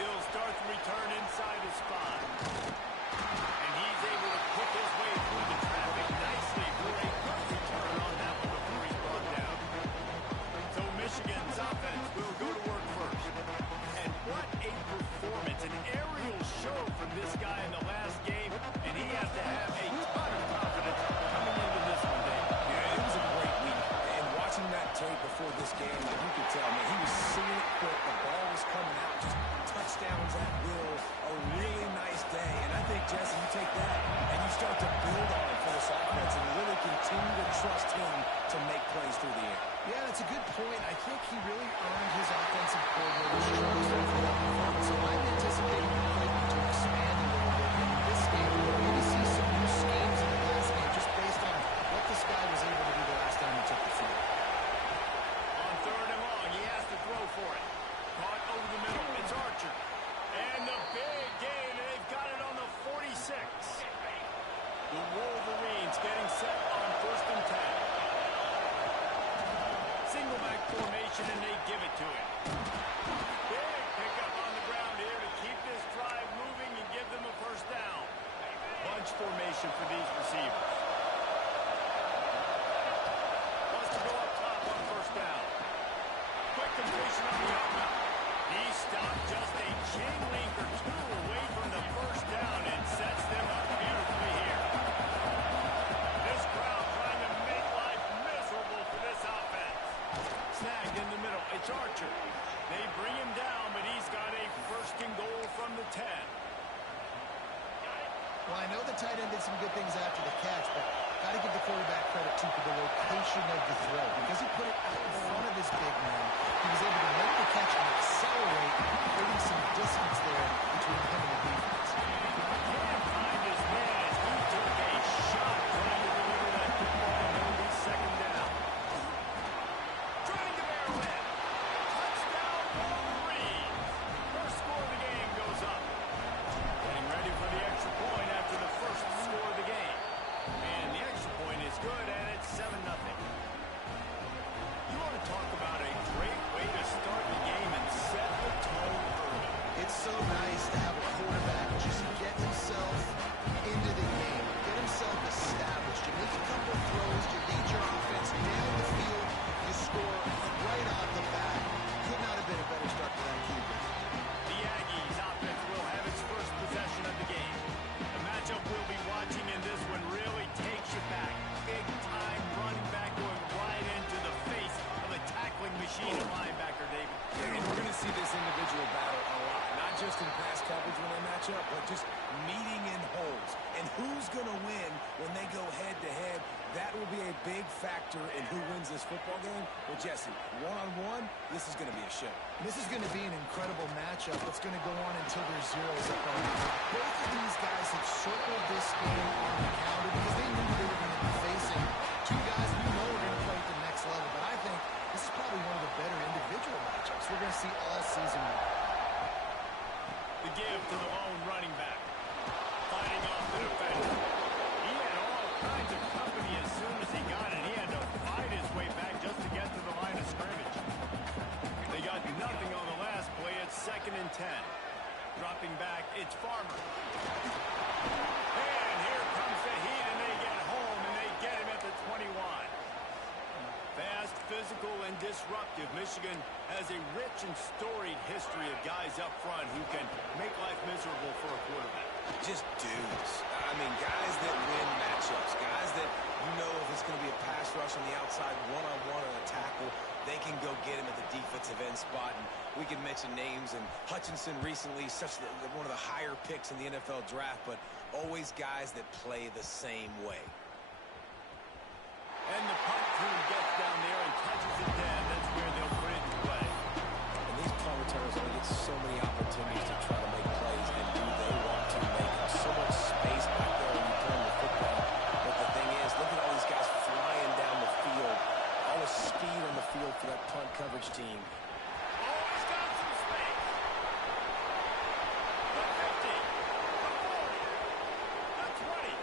He'll start the return inside his spot. And he's able to pick his way through the traffic nicely for a good return on that one before he's brought down. So Michigan's offense will go to work first. And what a performance, an aerial show from this guy in the last game, and he has to have a ton of confidence coming into this one, Dave. Yeah, it was a great week. And watching that tape before this game, like you could tell, man, he was seeing it quick. The ball was coming out, just touchdowns at will. A really nice day. And I think, Jesse, you take that and you start to build on it for this offense and really continue to trust him to make plays through the air. Yeah, that's a good point. I think he really earned his offensive coordinator's trust for that performance. So I'm anticipating the playbook to expand a little bit in this game. We'll maybe see some new schemes in the last game just based on what this guy was able to do the last time he took the field. On 3rd and long, he has to throw for it. Caught over the middle. It's Archer. And the big gain, and they've got it on the 46. The Wolverines getting set on 1st and 10. Single back formation, and they give it to him. Big pickup on the ground here to keep this drive moving and give them a 1st down. Bunch formation for these receivers. Wants to go up top on 1st down. Quick completion on the outbound. He stopped just a chain link or two away from the 1st down and sets them up beautifully here. This crowd trying to make life miserable for this offense. Snagged in the middle. It's Archer. They bring him down, but he's got a 1st and goal from the 10. Well, I know the tight end did some good things after the catch, but got to give the quarterback credit, too, for the location of the throw. Because he put it out in front of his big man, he was able to make the catch and accelerate, creating some distance there between him and the defense. Can't find his man as he took a shot trying to deliver that football, and it'll be 2nd down. Trying to barrel in. Touchdown, Wolverines. 1st score of the game goes up. Getting ready for the extra point after the 1st score of the game. And the extra point is good, and it's 7-0. You want to talk about a great way to start the game and set the tone early. It's so nice to have a quarterback just get himself into the game, get himself established. You make a couple of throws, you lead your offense down the field, you score right off the bat. Could not have been a better start for that QB. The Aggies offense will have its 1st possession of the game. The matchup we'll be watching in this one really takes you back. Big time running back going right into the face of a tackling machine of linebacker, David. Yeah, and we're going to see this individual battle a lot. Not just in pass coverage when they match up, but just meeting in holes. And who's going to win when they go head-to-head? That will be a big factor in who wins this football game. Well, Jesse, one-on-one, this is going to be a show. This is going to be an incredible matchup that's going to go on until there's zeros up on the top. Both of these guys have circled this game on the calendar because they knew they were going to be facing two guys we know are going to play at the next level. But I think this is probably one of the better individual matchups we're going to see all season long. The give to the lone running back. Fighting off the defender. He had all kinds of company as soon as he got it. He had to fight his way back just to get to the line of scrimmage. They got nothing on the last play. It's 2nd and 10. Dropping back, it's Farmer. And here comes the heat, and they get home, and they get him at the 21. Fast, physical, and disruptive. Michigan has a rich and storied history of guys up front who can make life miserable for a quarterback. Just dudes. I mean, guys that win matchups. Guys that, you know, if it's going to be a pass rush on the outside, one-on-one on a tackle, they can go get him at the defensive end spot. And we can mention names. And Hutchinson recently, one of the higher picks in the NFL draft, but always guys that play the same way. And the punt crew gets down there and touches it dead. That's where they'll put it to play. And these punt returners are going to get so many opportunities to try to make plays, and do they want to make so much space back there when you turn the football. But the thing is, look at all these guys flying down the field. All the speed on the field for that punt coverage team. Always got some space. The 50, the 40, the 20,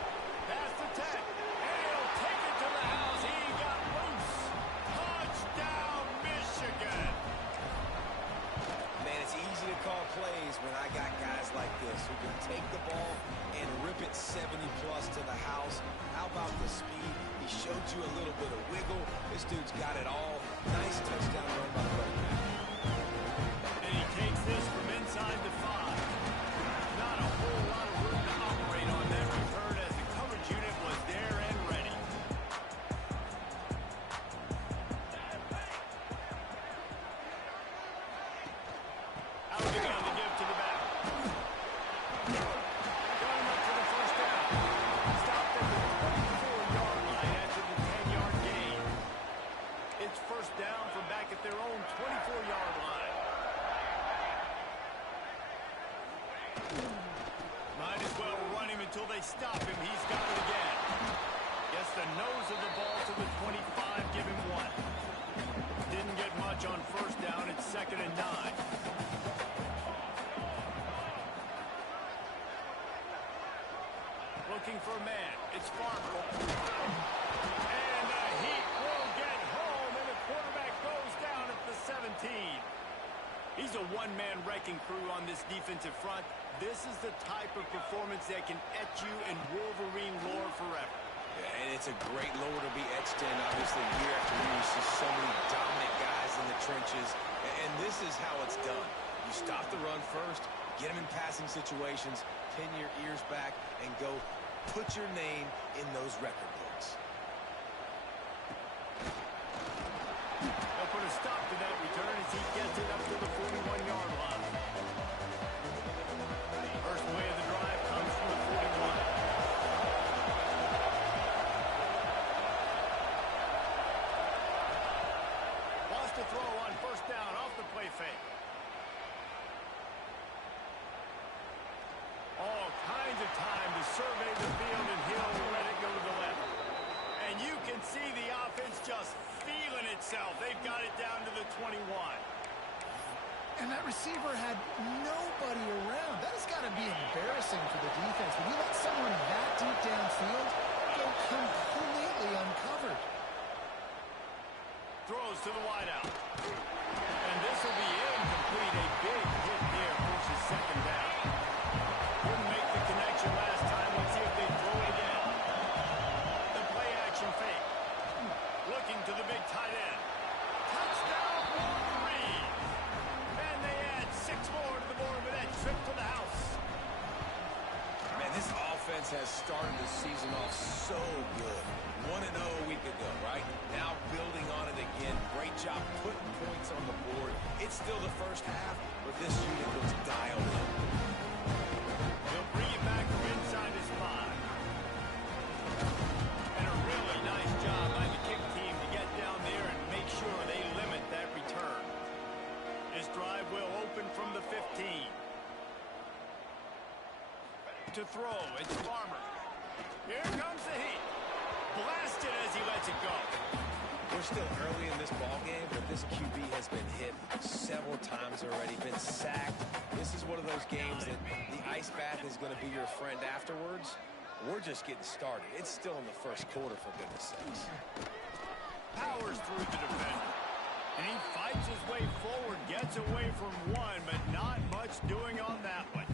past the 10. And he'll take it to the house. He got loose. Touchdown, Michigan. Man, it's easy to call plays when this who can take the ball and rip it 70-plus to the house. How about the speed? He showed you a little bit of wiggle. This dude's got it all. Nice touchdown run by the running back. And he takes this from inside the 5. Not a whole lot of room to operate on that return as the coverage unit was there and ready. Out again to give to the back. Got him up for the first down. Stopped at the 24-yard line after the 10-yard gain. It's first down from back at their own 24-yard line. Might as well run him until they stop him. He's got it again. Gets the nose of the ball to the 25, give him 1. Didn't get much on first down. It's 2nd and 9. Looking for a man. It's Farmer. And the Heat will get home, and the quarterback goes down at the 17. He's a one-man wrecking crew on this defensive front. This is the type of performance that can etch you in Wolverine lore forever. Yeah, and it's a great lore to be etched in. Obviously, year after year, you see so many dominant guys in the trenches, and this is how it's done. You stop the run first, get them in passing situations, pin your ears back, and go put your name in those record books. They'll put a stop to that return as he gets it up to the 41-yard line. First play of the drive comes from the 41. Wants to throw on first down off the play fake. All kinds of time to survey the field, and he'll let it go to the left. And you can see the offense just feeling itself. They've got it down to the 21. And that receiver had nobody around. That has got to be embarrassing for the defense. When you let someone that deep downfield go completely uncovered. Throws to the wideout. And this will be incomplete. A big hit there, forces 2nd down. Couldn't make the connection last time. Let's see if they throw it again. The play action fake. Looking to the big tight end. Touchdown, Wolverine. And they add 6 more to the board with that trip to the house. Man, this offense has started the season off so good. 1-0 a week ago, right? Now building on it again. Great job putting points on the board. It's still the first half, but this unit looks dialed in. He'll bring it back from inside his 5. And a really nice job by the kick team to get down there and make sure they limit that return. This drive will open from the 15. To throw, it's Farmer. Here comes the Heat. Blasted as he lets it go. We're still early in this ballgame, but this QB has been hit several times already, been sacked. This is one of those games that the ice bath is going to be your friend afterwards. We're just getting started. It's still in the first quarter, for goodness sakes. Powers through the defender. And he fights his way forward, gets away from one, but not much doing on that one.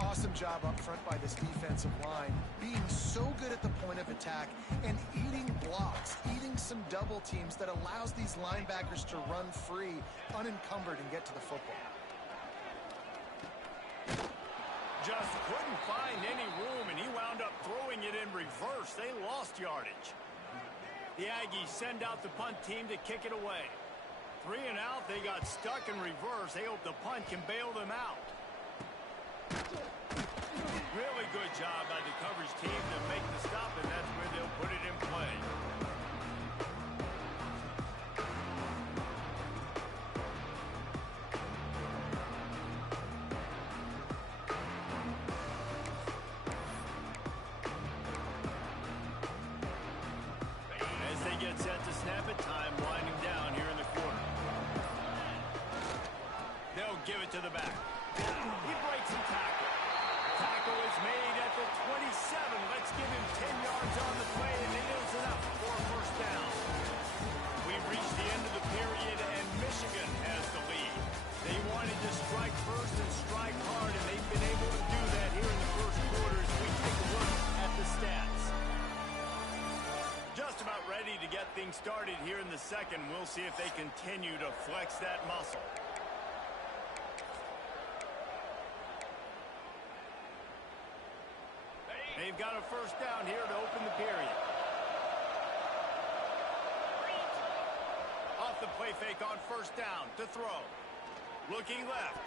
Awesome job up front by this defensive line, being so good at the point of attack and eating blocks, eating some double teams that allows these linebackers to run free, unencumbered, and get to the football. Just couldn't find any room, and he wound up throwing it in reverse. They lost yardage. The Aggies send out the punt team to kick it away. 3 and out, they got stuck in reverse. They hope the punt can bail them out. Really good job by the coverage team to make the stop, and that's where they'll put it in play. As they get set to snap it, time winding down here in the quarter. They'll give it to the back. the second. We'll see if they continue to flex that muscle. They've got a first down here to open the period. Off the play fake on first down to throw. Looking left.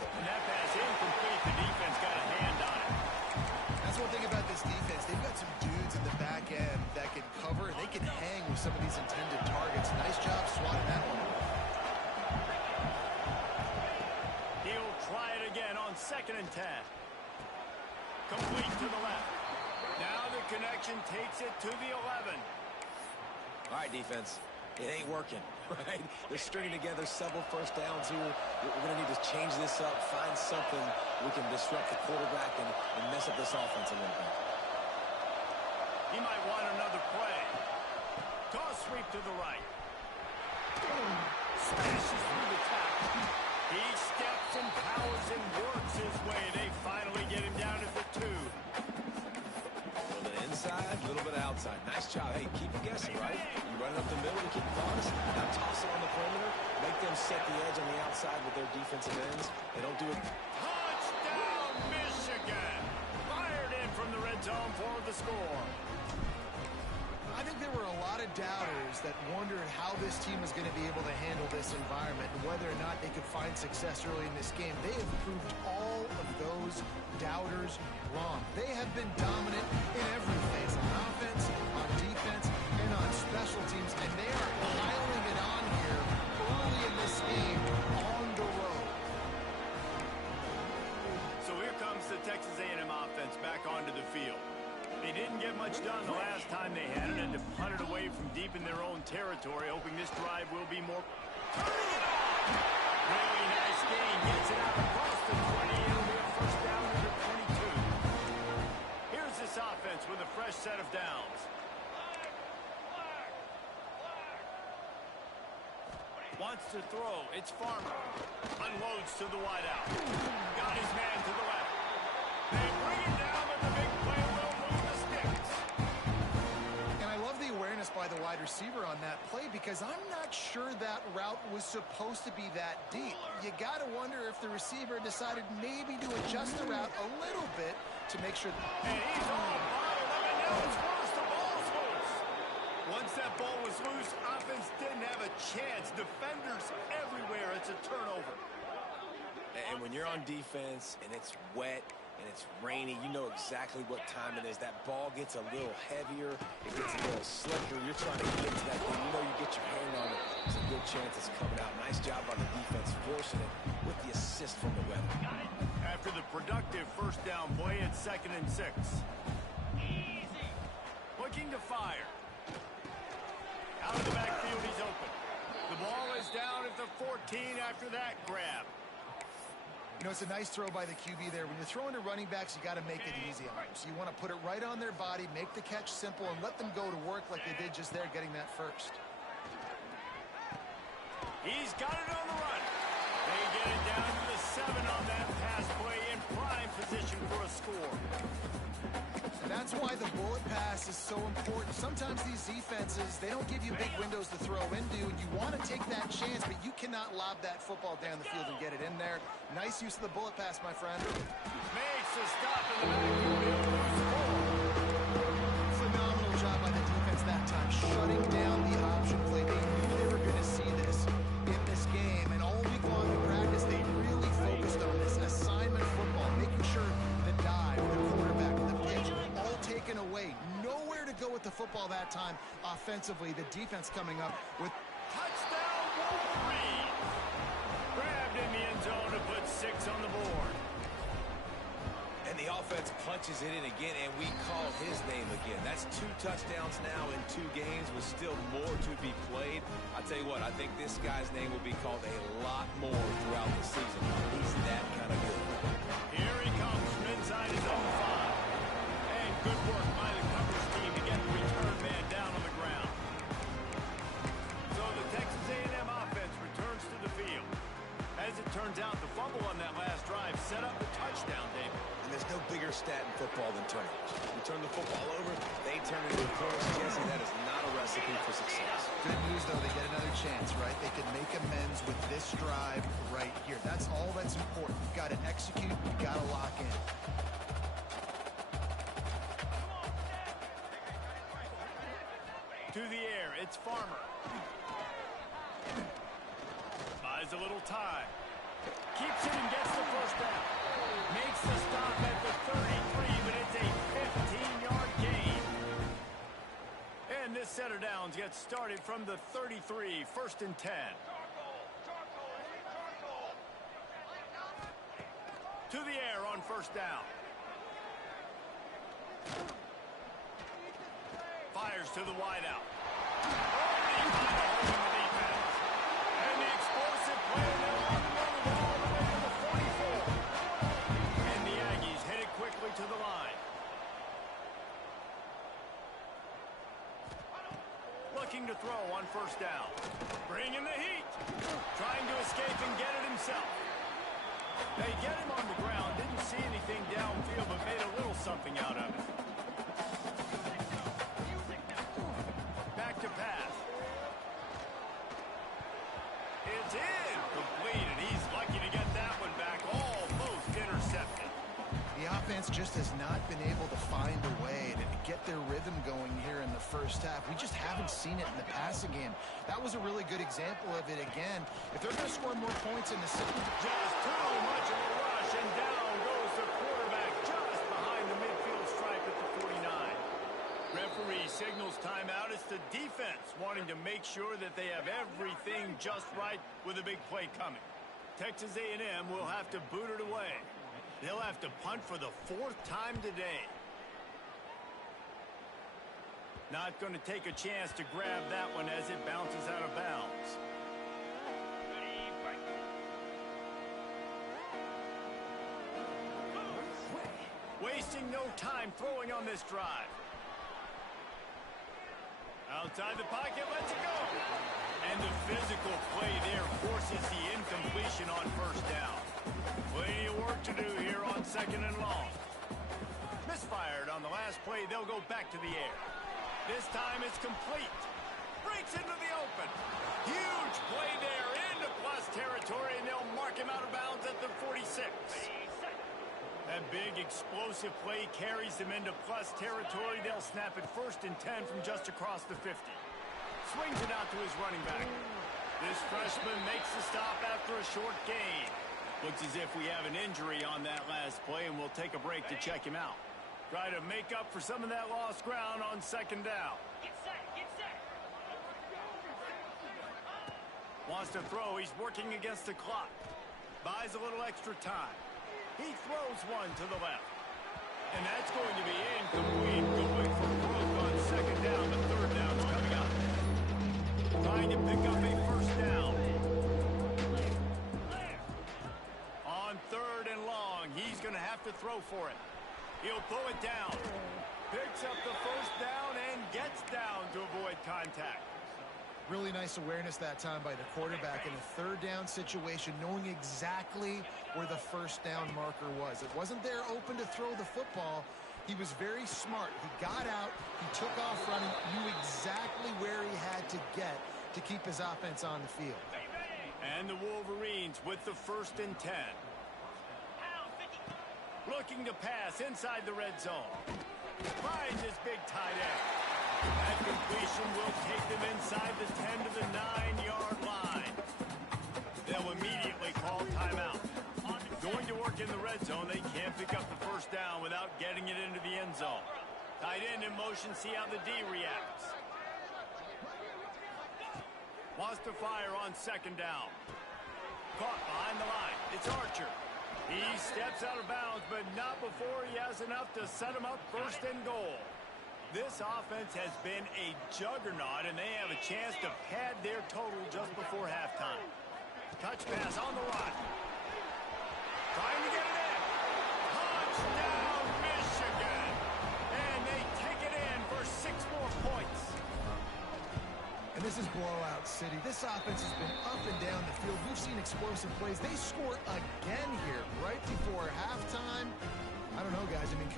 And that pass incomplete. The defense got a hand on it. That's one thing about this defense. They've got some dudes in the back end that can cover, and they can hang with some of these intended targets. Nice job swatting that one. He'll try it again on 2nd and 10. Complete to the left. Now the connection takes it to the 11. All right, defense. It ain't working, right? They're stringing together several first downs here. We're going to need to change this up, find something we can disrupt the quarterback and mess up this offense a little bit. He might want another play. Toss sweep to the right. Smashes through the tackle. He steps and powers and works his way. They finally get him down at the 2. A little bit inside, a little bit outside. Nice job. Hey, keep it guessing, right? You run it up the middle to keep it honest. Now toss it on the perimeter. Make them set the edge on the outside with their defensive ends. They don't do it. Touchdown, Michigan! Fired in from the red zone for the score. I think there were a lot of doubters that wondered how this team was going to be able to handle this environment and whether or not they could find success early in this game. They have proved all of those doubters wrong. They have been dominant in every phase, on offense, on defense, and on special teams, and they are piling it on here early in this game on the road. So here comes the Texas A&M offense back onto the field. They didn't get much done the last time they had it, and to punt it away from deep in their own territory, hoping this drive will be more. Really nice gain. Gets it out across the 20. It'll be a first down to the 22. Here's this offense with a fresh set of downs. Wants to throw. It's Farmer. Unloads to the wideout. Got his man to the left. They bring it down, but the big play will move the sticks. And I love the awareness by the wide receiver on that play because I'm not sure that route was supposed to be that deep. You got to wonder if the receiver decided maybe to adjust the route a little bit to make sure. And he's all bottled up, and now it's worse. The ball's loose. Once that ball was loose, offense didn't have a chance. Defenders everywhere. It's a turnover. And when you're on defense and it's wet and it's rainy, you know exactly what time it is. That ball gets a little heavier. It gets a little slicker. You're trying to get to that thing. You know you get your hand on it. There's a good chance it's coming out. Nice job by the defense forcing it with the assist from the weather. After the productive first down play, it's 2nd and 6. Easy. Looking to fire. Out of the backfield, he's open. The ball is down at the 14 after that grab. You know, it's a nice throw by the QB there. When you're throwing to running backs, you got to make it easy on them. So you want to put it right on their body, make the catch simple, and let them go to work like they did just there, getting that first. He's got it on the run. They get it down to the 7 on that pass play in prime position for a score. And that's why the bullet pass is so important. Sometimes these defenses, they don't give you big windows to throw into, and you want to take that chance, but you cannot lob that football down the field and get it in there. Nice use of the bullet pass, my friend. Makes a stop in the backfield. Phenomenal job by the defense that time, shutting down the option play. They knew they were going to see this in this game, and all week long in practice, they really focused on this assignment football, making sure the dive, the quarterback, the pitch, all taken away. Nowhere to go with the football that time offensively. The defense coming up with Touchdown, Wolverine! Grabbed in the end zone to put 6 on the board. And the offense punches it in again, and we call his name again. That's 2 touchdowns now in 2 games with still more to be played. I tell you what, I think this guy's name will be called a lot more throughout the season. He's that kind of good. Here he comes from inside his own 5. And good work by the coverage team to get the return man down on the ground. So the Texas A&M offense returns to the field. As it turns out, the fumble on that last drive set up the touchdown, David. And there's no bigger stat in football than turnovers. You turn the football over, they turn it into points. Jesse, that is not a recipe for success. Good news, though, they get another chance, right? They can make amends with this drive right here. That's all that's important. You've got to execute. You've got to lock in. To the air, it's Farmer. Buys a little time. Keeps it and gets the first down. Makes the stop at the 33, but it's a 15-yard gain. And this set of downs gets started from the 33, 1st and 10. To the air on 1st down. Fires to the wideout. And the explosive play, they're on the run all the way to the 44. And the Aggies headed quickly to the line. Looking to throw on 1st down. Bringing the heat. Trying to escape and get it himself. They get him on the ground. Didn't see anything downfield, but made a little something out of it. Back to pass. It's in. Complete, and he's lucky to get that one back. Almost intercepted. The offense just has not been able to find a way to get their rhythm going here in the first half. We just haven't seen it in the passing game. That was a really good example of it again. If they're going to score more points in the second... Just too much of a rush, and down goes the quarterback just behind the midfield stripe at the 49. Referee signals timeout. It's the defense wanting to make sure that they have everything just right with a big play coming. Texas A&M will have to boot it away. They'll have to punt for the 4th time today. Not going to take a chance to grab that one as it bounces out of bounds. Wasting no time throwing on this drive. Outside the pocket, lets it go. And the physical play there forces the incompletion on 1st down. Plenty of work to do here on 2nd and long. Misfired on the last play. They'll go back to the air. This time it's complete. Breaks into the open. Huge play there into plus territory, and they'll mark him out of bounds at the 46. That big explosive play carries them into plus territory. They'll snap it 1st and 10 from just across the 50. Swings it out to his running back. This freshman makes the stop after a short gain. Looks as if we have an injury on that last play, and we'll take a break to check him out. Try to make up for some of that lost ground on 2nd down. Get set, get set. Wants to throw. He's working against the clock. Buys a little extra time. He throws one to the left. And that's going to be incomplete. Going for broke on 2nd down. The 3rd down's coming up. Trying to pick up a 1st down. On 3rd and long, he's going to have to throw for it. He'll throw it down. Picks up the 1st down and gets down to avoid contact. Really nice awareness that time by the quarterback in a 3rd down situation, knowing exactly where the 1st down marker was. It wasn't there open to throw the football. He was very smart. He got out, he took off running, knew exactly where he had to get to keep his offense on the field. And the Wolverines with the 1st and 10. Looking to pass inside the red zone. Finds his big tight end. That completion will take them inside the 10 to the 9-yard line. They'll immediately call timeout. Going to work in the red zone. They can't pick up the 1st down without getting it into the end zone. Tight end in motion. See how the D reacts. Wants to fire on 2nd down. Caught behind the line. It's Archer. He steps out of bounds, but not before he has enough to set him up 1st and goal. This offense has been a juggernaut, and they have a chance to pad their total just before halftime. Touch pass on the run. Trying to get it in. Touchdown, Michigan. And they take it in for 6 more points. And this is blowout city. This offense has been up and down the field. We've seen explosive plays. They score again here right before halftime. I don't know, guys. I mean,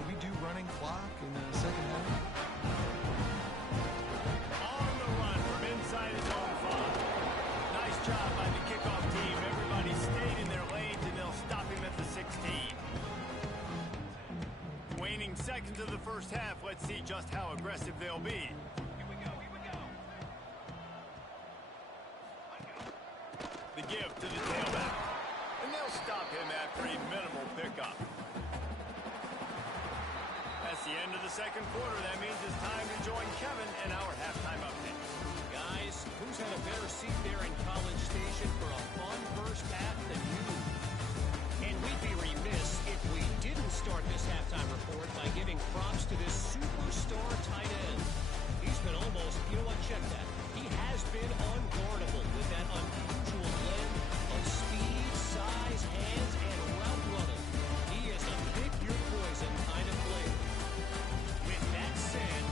first half. Let's see just how aggressive they'll be. Here we go, here we go. The give to the tailback. And they'll stop him after a minimal pickup. That's the end of the second quarter. That means it's time to join Kevin in our halftime update. Guys, who's had a better seat there in College Station for a fun first half than you? And we'd be remiss if we didn't start this halftime report by giving props to this superstar tight end. He's been almost, you know what, check that. He has been unguardable with that unusual blend of speed, size, hands, and route running. He is a pick-your-poison kind of player. With that said,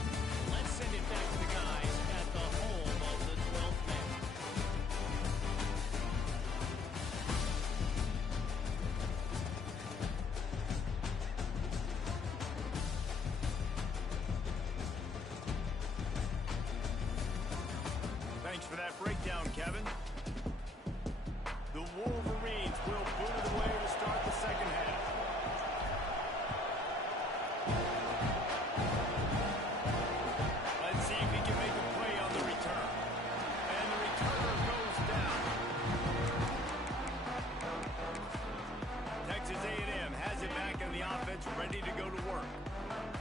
let's send it back to the guys at the home of the 12th man. Thanks for that breakdown, Kevin. The Wolverines will boot it away to start the second half. Let's see if he can make a play on the return. And the returner goes down. Texas A&M has it back in the offense, ready to go to work.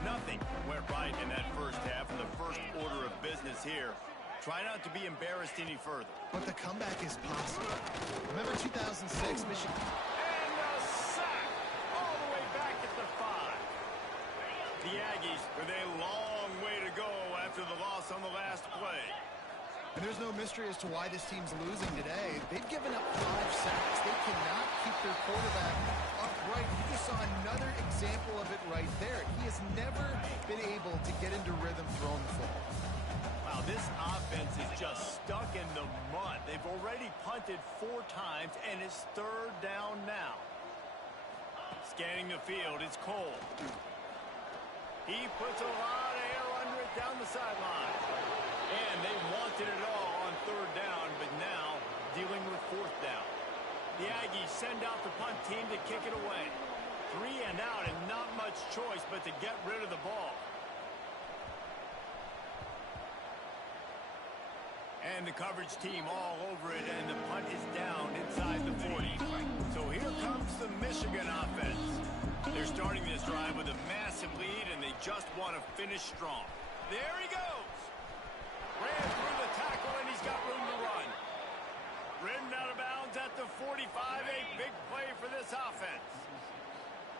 Nothing went right in that first half, and the first order of business here. Try not to be embarrassed any further. But the comeback is possible. Remember 2006, Michigan? And a sack all the way back at the 5. The Aggies with a long way to go after the loss on the last play. And there's no mystery as to why this team's losing today. They've given up 5 sacks. They cannot keep their quarterback upright. You just saw another example of it right there. He has never been able to get into rhythm throwing the football. Wow, this offense is just stuck in the mud. They've already punted 4 times, and it's third down now. Scanning the field, it's Cole. He puts a lot of air under it down the sideline. And they wanted it all on third down, but now dealing with fourth down. The Aggies send out the punt team to kick it away. 3 and out, and not much choice but to get rid of the ball. And the coverage team all over it, and the punt is down inside the 40. So here comes the Michigan offense. They're starting this drive with a massive lead, and they just want to finish strong. There he goes. Ran through the tackle, and he's got room to run. Ridden out of bounds at the 45, a big play for this offense.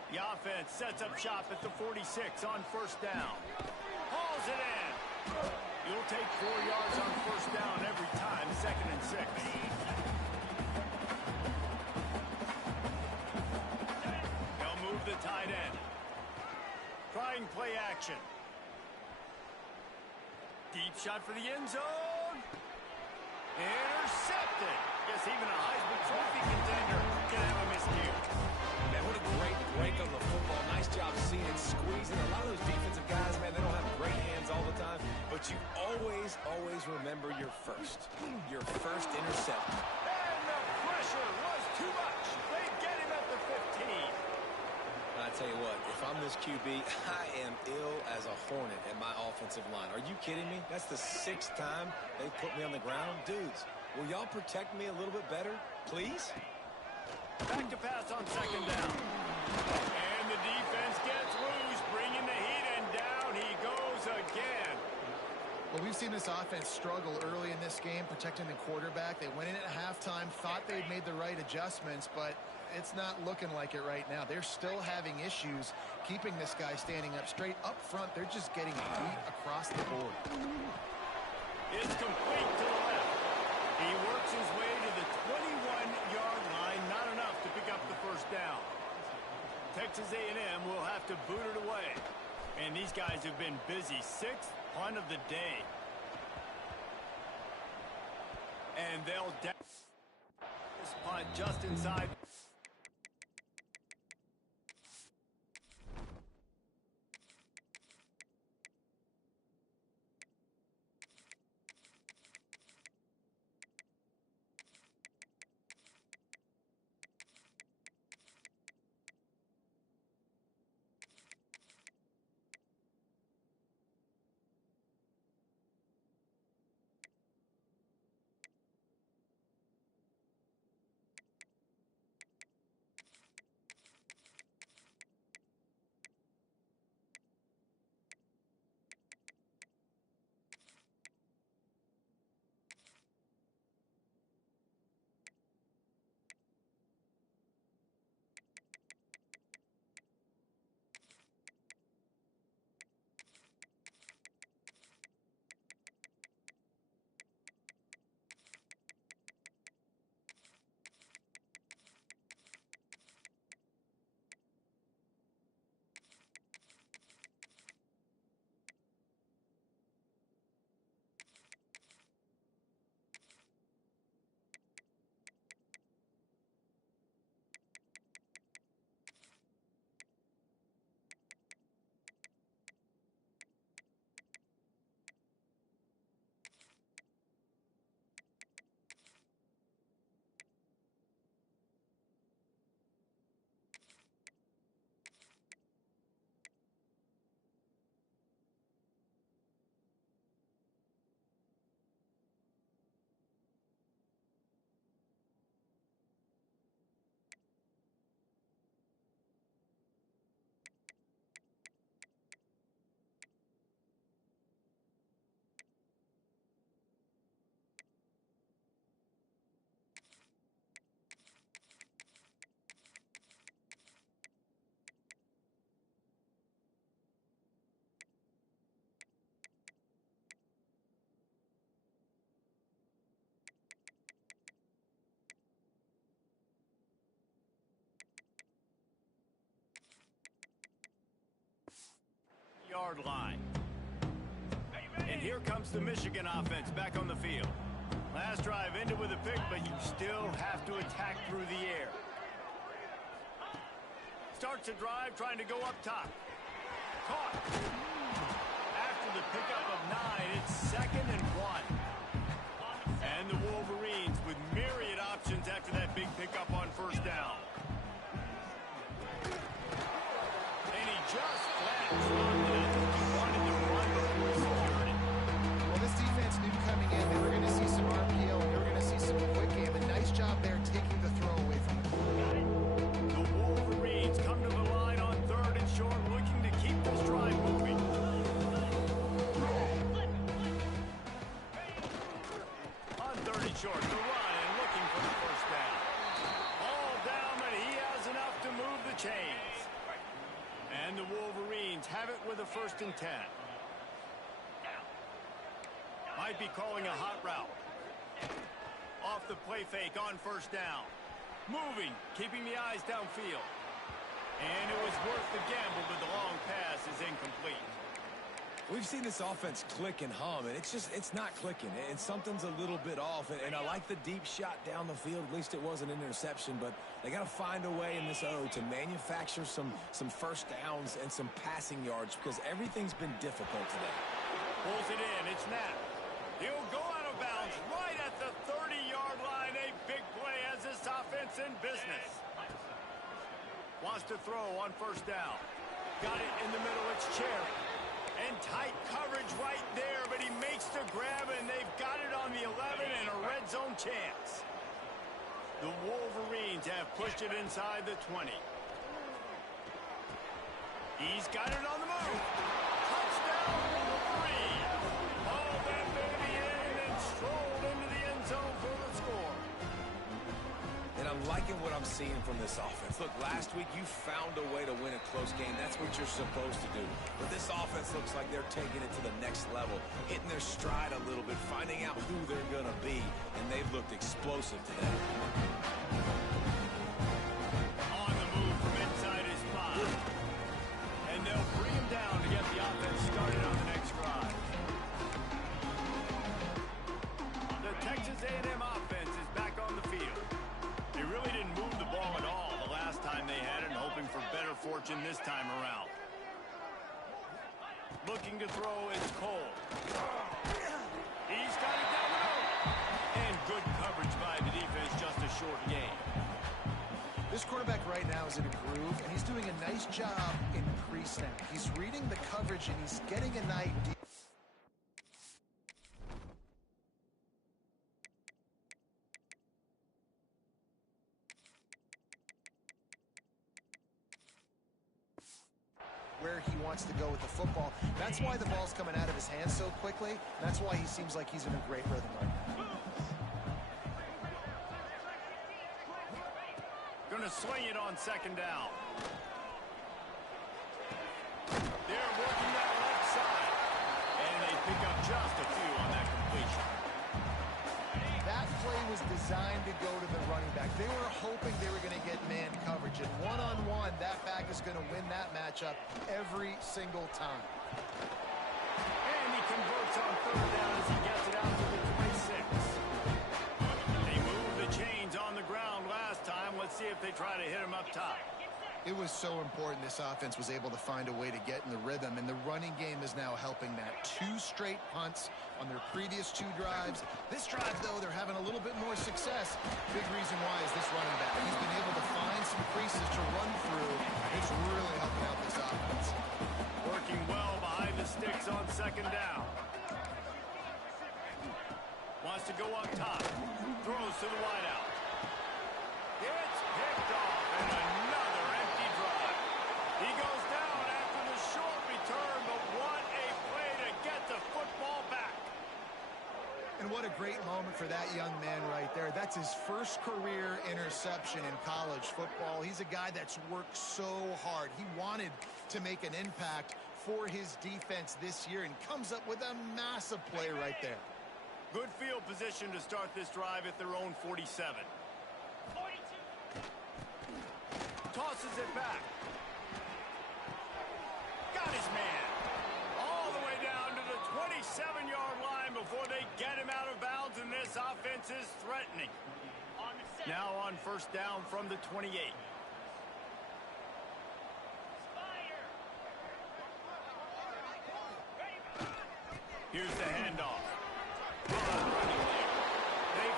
The offense sets up shop at the 46 on first down. Hauls it in. You'll take 4 yards on first down every time, 2nd and 6. They'll move the tight end. Trying play action. Deep shot for the end zone. Intercepted. Guess even a Heisman Trophy contender can have a miscue. Man, what a great break on the football. Nice job seeing it, squeezing. A lot of those defensive guys, man, they don't have great hands all the time, but you always, always remember your first interception. And the pressure was too much. They get him at the 15. I tell you what, if I'm this QB, I am ill as a hornet at my offensive line. Are you kidding me? That's the 6th time they put me on the ground. Dudes, will y'all protect me a little bit better, please? Back to pass on second down. And the defense gets loose, bringing the heat, and down he goes again. Well, we've seen this offense struggle early in this game, protecting the quarterback. They went in at halftime, thought they'd made the right adjustments, but it's not looking like it right now. They're still having issues keeping this guy standing up straight. Up front, they're just getting beat across the board. It's complete to the left. He works his way to the 21-yard line, not enough to pick up the first down. Texas A&M will have to boot it away. And these guys have been busy. 6th punt of the day. And they'll this punt just inside. 30-yard line. And here comes the Michigan offense back on the field. Last drive ended with a pick, but you still have to attack through the air. Starts a drive trying to go up top. Caught. After the pickup of 9, it's 2nd and 1. And the Wolverines with myriad options after that big pickup on first down. And he just flat dropped it. I think he wanted to run before he secured it. Well, this defense knew coming in they were going to see some RPO. They were going to see some quick game. A nice job there taking the throw away from him. The Wolverines come to the line on 3rd and short, looking to keep this drive moving. On 3rd and short, the run and looking for the first down. All down, but he has enough to move the chains. And the Wolverines have it with a 1st and 10. Might be calling a hot route. Off the play fake on first down. Moving, keeping the eyes downfield. And it was worth the gamble, but the long pass is incomplete. We've seen this offense click and hum, and it's not clicking. And something's a little bit off. And I like the deep shot down the field. At least it wasn't an interception, but they got to find a way in this O to manufacture some first downs and some passing yards because everything's been difficult today. Pulls it in. It's Knapp. He'll go out of bounds right at the 30-yard line. A big play has this offense in business. Wants to throw on first down. Got it in the middle. It's Cherry. And tight coverage right there, but he makes the grab, and they've got it on the 11 and a red zone chance. The Wolverines have pushed it inside the 20. He's got it on the move. Touchdown, Wolverine. Hauled that baby in and strolled into the end zone for the score. And I'm liking what I'm seeing from this offense. Look, last week you found a way to win a close game. That's what you're supposed to do. But this offense looks like they're taking it to the next level, hitting their stride a little bit, finding out who they're going to be, and they've looked explosive today. On the move from inside his spot. And they'll bring him down to get the offense started on the next drive. The Texas A&M offense is back on the field. They really didn't move the ball at all the last time they had it, hoping for better fortune this time around. Looking to throw, it's Cole. He's got it down the middle. And good coverage by the defense, just a short game. This quarterback right now is in a groove, and he's doing a nice job in pre-snap. He's reading the coverage, and he's getting an idea. Where he wants to go with the football. That's why the ball's coming out of his hands so quickly. That's why he seems like he's in a great rhythm right now. Gonna swing it on 2nd down. They're working that left side. And they pick up just a few on that completion. That play was designed to go to the running back. They were hoping they were going to get man coverage. And one-on-one, that back is going to win that matchup every single time. And he converts on 3rd down as he gets it out to the 26. They moved the chains on the ground last time. Let's see if they try to hit him up top. It was so important this offense was able to find a way to get in the rhythm, and the running game is now helping that. 2 straight punts on their previous 2 drives. This drive, though, they're having a little bit more success. Big reason why is this running back. He's been able to find some creases to run through. It's really helping out this offense. Working well behind the sticks on 2nd down. Wants to go up top. Throws to the wideout. It's picked off, and another empty drive. He goes down after the short return, but what a play to get the football back. And what a great moment for that young man right there. That's his first career interception in college football. He's a guy that's worked so hard. He wanted to make an impact for his defense this year and comes up with a massive play right there. Good field position to start this drive at their own 47. Tosses it back. Got his man. offense is threatening. Now on first down from the 28. Here's the handoff. They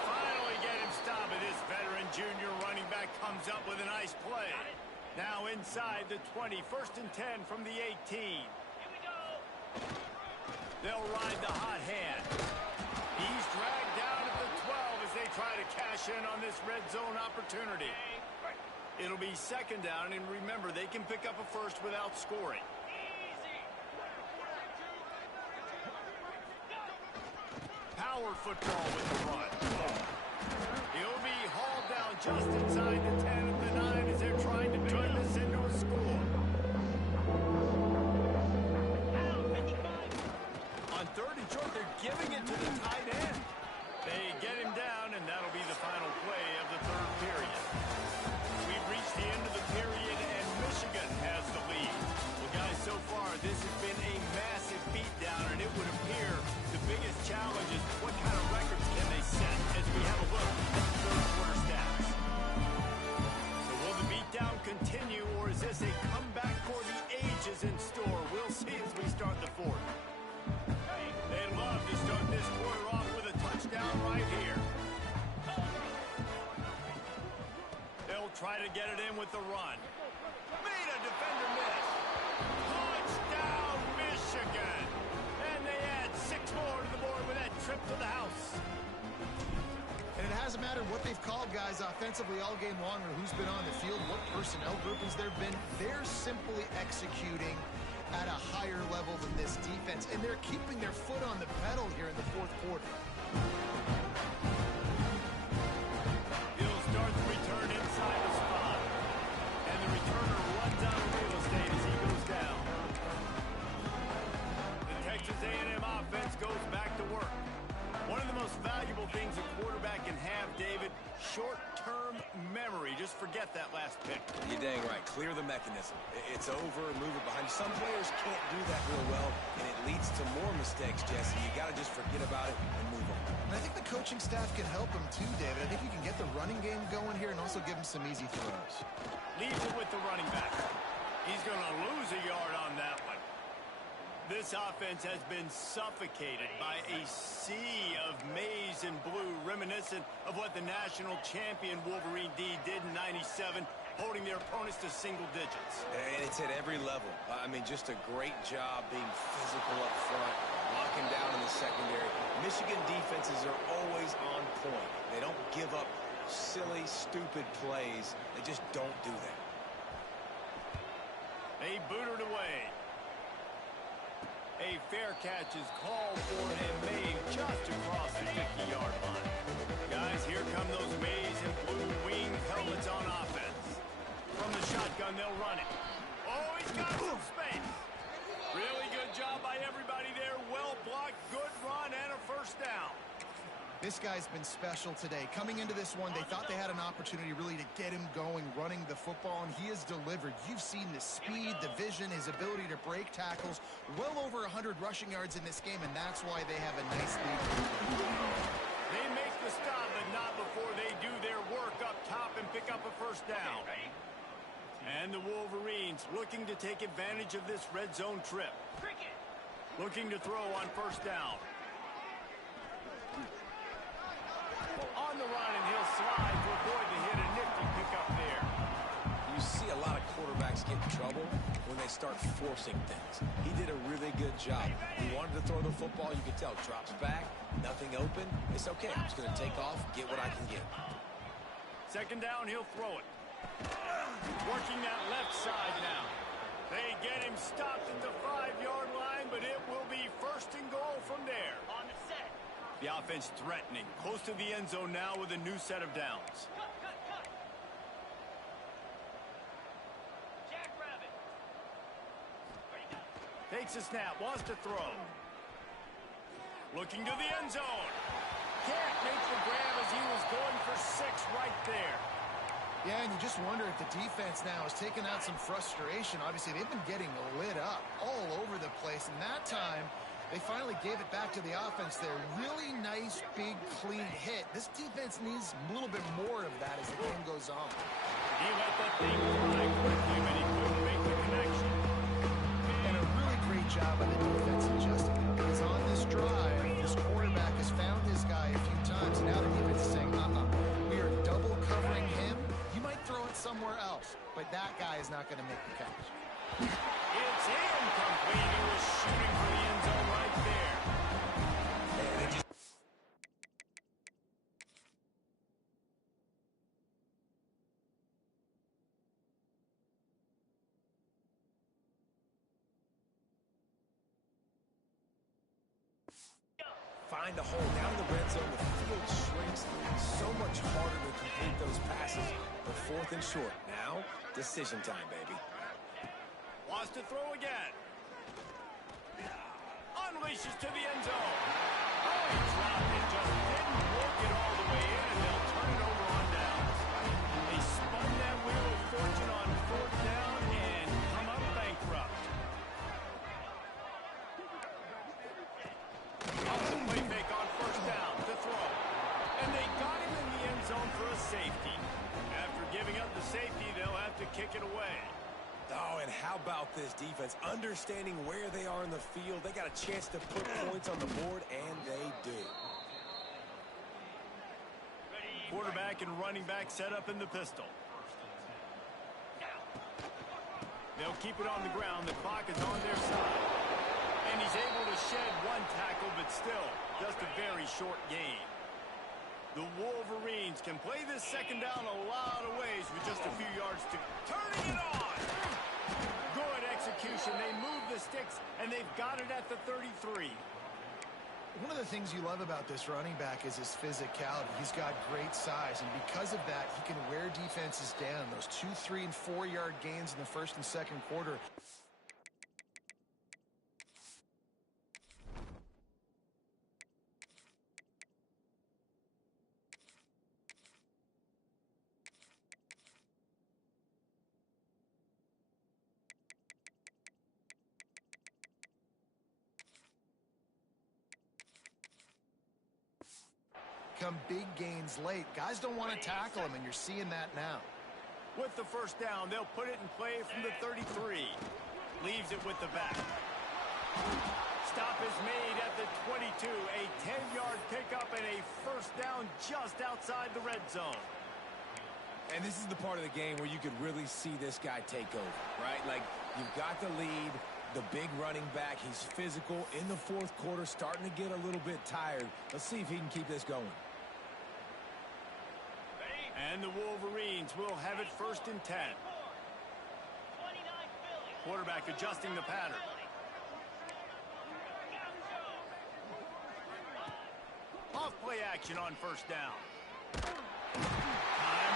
finally get him stopped, and this veteran junior running back comes up with a nice play. Now inside the 20, 1st and 10 from the 18. They'll ride the hot hand. He's dragged down at the 12 as they try to cash in on this red zone opportunity. It'll be 2nd down, and remember, they can pick up a first without scoring. Power football with the run. He'll be hauled down just inside the 10 of the 9 as they're trying to turn this into a score. On 3rd and short, they're giving it to the tight end. They get him down, and that'll be the final play of the 3rd period. We've reached the end of the period, and Michigan has the lead. Well, guys, so far, this has been a massive beatdown, and it would appear the biggest challenge is what kind of records can they set as we have a look at the 3rd quarter stats. So will the beatdown continue, or is this a comeback for the ages in store? We'll see as we start the 4th. They'd love to start this quarter off with a touchdown right here. They'll try to get it in with the run. Made a defender miss. Touchdown, Michigan. And they add 6 more to the board with that trip to the house. And it hasn't mattered what they've called, guys, offensively all game long or who's been on the field, what personnel groupings there have been. They're simply executing at a higher level than this defense, and they're keeping their foot on the pedal here in the 4th quarter. He'll start the return inside the spot, and the returner runs out of real estate as he goes down. The Texas A&M offense goes back to work. One of the most valuable things a quarterback can have, David, short-term memory. Just forget that last pick. You're dang right. Clear the mechanism. It's over, move it behind you. Some players can't do that real well, and it leads to more mistakes, Jesse. You got to just forget about it and move on. And I think the coaching staff can help him too, David. I think you can get the running game going here and also give him some easy throws. Leaves it with the running back. He's going to lose a yard on that one. This offense has been suffocated by a sea of maize and blue, reminiscent of what the national champion Wolverine D did in '97, holding their opponents to single digits. And it's at every level. I mean, just a great job being physical up front, locking down in the secondary. Michigan defenses are always on point. They don't give up silly, stupid plays. They just don't do that. They booted away. A fair catch is called for and made just across the 50-yard line. Guys, here come those maize and blue wing helmets on offense. From the shotgun, they'll run it. Oh, he's got some space. Really good job by everybody there. Well blocked, good run, and a 1st down. This guy's been special today. Coming into this one, they thought they had an opportunity really to get him going, running the football, and he has delivered. You've seen the speed, the vision, his ability to break tackles. Well over 100 rushing yards in this game, and that's why they have a nice lead. They make the stop, but not before they do their work up top and pick up a 1st down. And the Wolverines looking to take advantage of this red zone trip. Looking to throw on 1st down. On the run, and he'll slide to avoid the hit. A nifty pickup there. You see a lot of quarterbacks get in trouble when they start forcing things. He did a really good job. He wanted to throw the football. You could tell. Drops back, nothing open. It's okay. I'm just going to take off, get what I can get. 2nd down, he'll throw it. Working that left side now. They get him stopped at the 5-yard line, but it will be 1st and goal from there. On the set. The offense threatening. Close to the end zone now with a new set of downs. Jackrabbit. Takes a snap. Wants to throw. Looking to the end zone. Can't make the grab as he was going for 6 right there. Yeah, and you just wonder if the defense now has taken out some frustration. Obviously, they've been getting lit up all over the place, and that time They finally gave it back to the offense there. Really nice, big, clean hit. This defense needs a little bit more of that as the game goes on. He let that thing fly quickly, but he couldn't make the connection. And a really great job by the defense adjusting. Because on this drive, this quarterback has found his guy a few times, and now the defense is saying, we are double covering him. You might throw it somewhere else, but that guy is not going to make the catch. It's incomplete. He was shooting for the end zone right there. Find a hole down in the red zone. The field shrinks. So much harder to complete those passes. But 4th and short. Now, decision time, baby. Wants to throw again. Unleashes to the end zone. Oh, he dropped it. Just didn't work it all the way in, and they'll turn it over on downs. They spun that wheel of fortune on 4th down and come up bankrupt. Play fake on 1st down to throw. And they got him in the end zone for a safety. After giving up the safety, they'll have to kick it away. Oh, and how about this defense? Understanding where they are in the field. They got a chance to put points on the board, and they do. Quarterback and running back set up in the pistol. They'll keep it on the ground. The clock is on their side. And he's able to shed one tackle, but still, just a very short gain. The Wolverines can play this 2nd down a lot of ways with just a few yards to turning it on. Good execution. They move the sticks, and they've got it at the 33. One of the things you love about this running back is his physicality. He's got great size, and because of that, he can wear defenses down. Those 2, 3, and 4-yard gains in the 1st and 2nd quarter. Come big gains late. Guys don't want to tackle him, and you're seeing that now. With the 1st down, they'll put it in play from the 33. Leaves it with the back. Stop is made at the 22. A 10-yard pickup and a 1st down just outside the red zone. And this is the part of the game where you could really see this guy take over, right? Like, you've got the lead, the big running back. He's physical in the 4th quarter, starting to get a little bit tired. Let's see if he can keep this going. And the Wolverines will have it 1st and 10. Quarterback adjusting the pattern. Off play action on 1st down. Time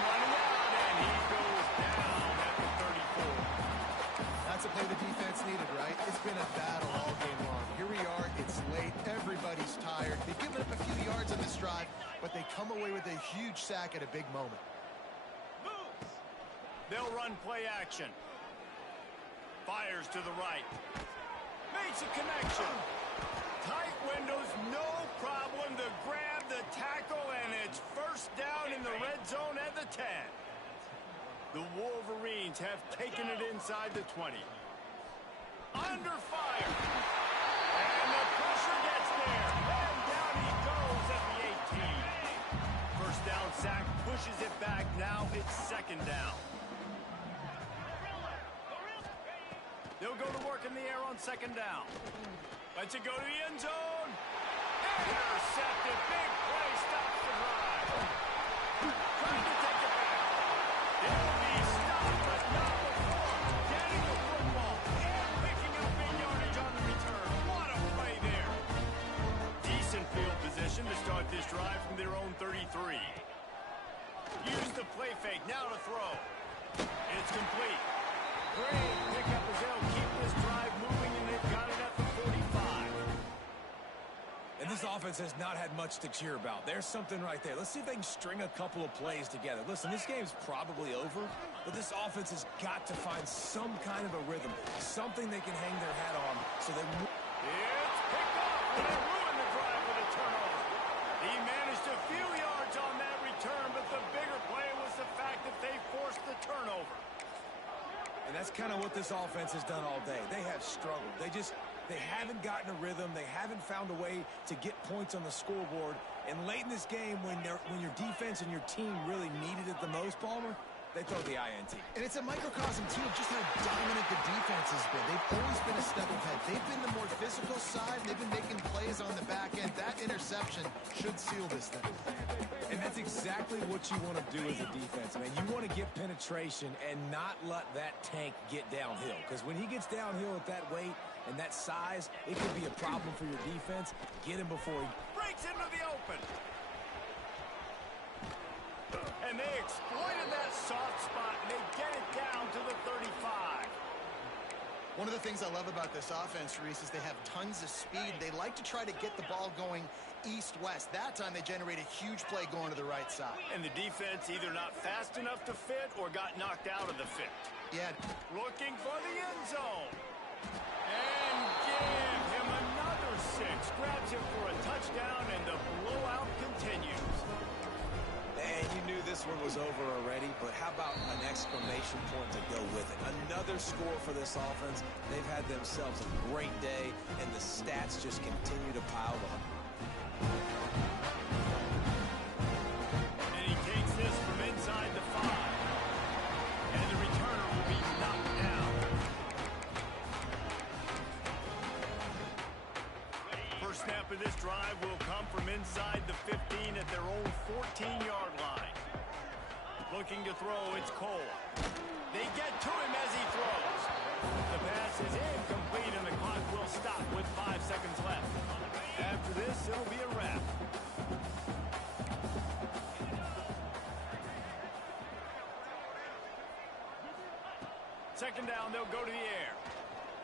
running out, and he goes down at the 34. That's a play the defense needed, right? It's been a battle all game long. Here we are. It's late. Everybody's tired. They've given up a few yards on this drive, but they come away with a huge sack at a big moment. They'll run play action. Fires to the right. Makes a connection. Tight windows, no problem to grab the tackle, and it's 1st down in the red zone at the 10. The Wolverines have taken it inside the 20. Under fire. And the pressure gets there. And down he goes at the 18. 1st down sack pushes it back. Now it's 2nd down. They'll go to work in the air on 2nd down. Lets it go to the end zone. Intercepted. Big play. Stops the drive. Trying to take it back. It'll be stopped, but not before. Getting the football and picking up big yardage on the return. What a play there. Decent field position to start this drive from their own 33. Use the play fake. Now to throw. It's complete. Great pickup as they'll keep this drive moving, and they've got it at the 45. And this offense has not had much to cheer about. There's something right there. Let's see if they can string a couple of plays together. Listen, this game's probably over, but this offense has got to find some kind of a rhythm, something they can hang their hat on so they... It's picked up. kind of what this offense has done all day. They have struggled. They haven't gotten a rhythm. They haven't found a way to get points on the scoreboard. And late in this game, when your defense and your team really needed it the most, Palmer, they throw the INT. And it's a microcosm, too, of just how dominant the defense has been. They've always been a step ahead. They've been the more physical side. They've been making plays on the back end. That interception should seal this thing. And that's exactly what you want to do as a defense, man. You want to get penetration and not let that tank get downhill. Because when he gets downhill at that weight and that size, it could be a problem for your defense. Get him before he breaks into the open. And they exploited that soft spot, and they get it down to the 35. One of the things I love about this offense, Reese, is they have tons of speed. They like to try to get the ball going east-west. That time they generate a huge play going to the right side. And the defense either not fast enough to fit or got knocked out of the fit. Yeah. Looking for the end zone. And give him another 6. Grabs him for a touchdown, and the blowout continues. And you knew this one was over already, but how about an exclamation point to go with it? Another score for this offense. They've had themselves a great day, and the stats just continue to pile up. And he takes this from inside the 5. And the returner will be knocked down. First snap of this drive will come from inside the 15 at their own 14-yard line. Looking to throw, it's Cole. They get to him as he throws. The pass is incomplete, and the clock will stop with 5 seconds left. After this, it'll be a wrap. Second down, they'll go to the air.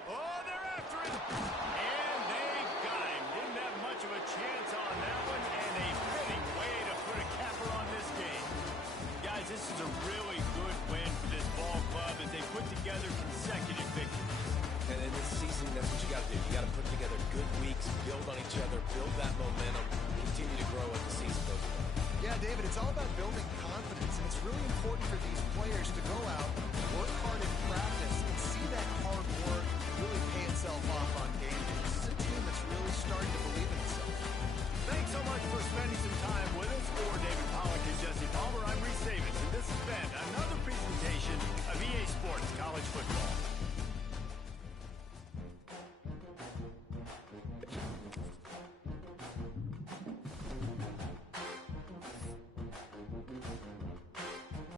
Oh, they're after it. And they got him. Didn't have much of a chance on that one, and a fitting way to put a capper on this game. Guys, this is a really good win for this ball club as they put together consecutive victories. And in this season, that's what you got to do. You got to put together good weeks, build on each other, build that momentum, continue to grow as the season goes on. Yeah, David, it's all about building confidence.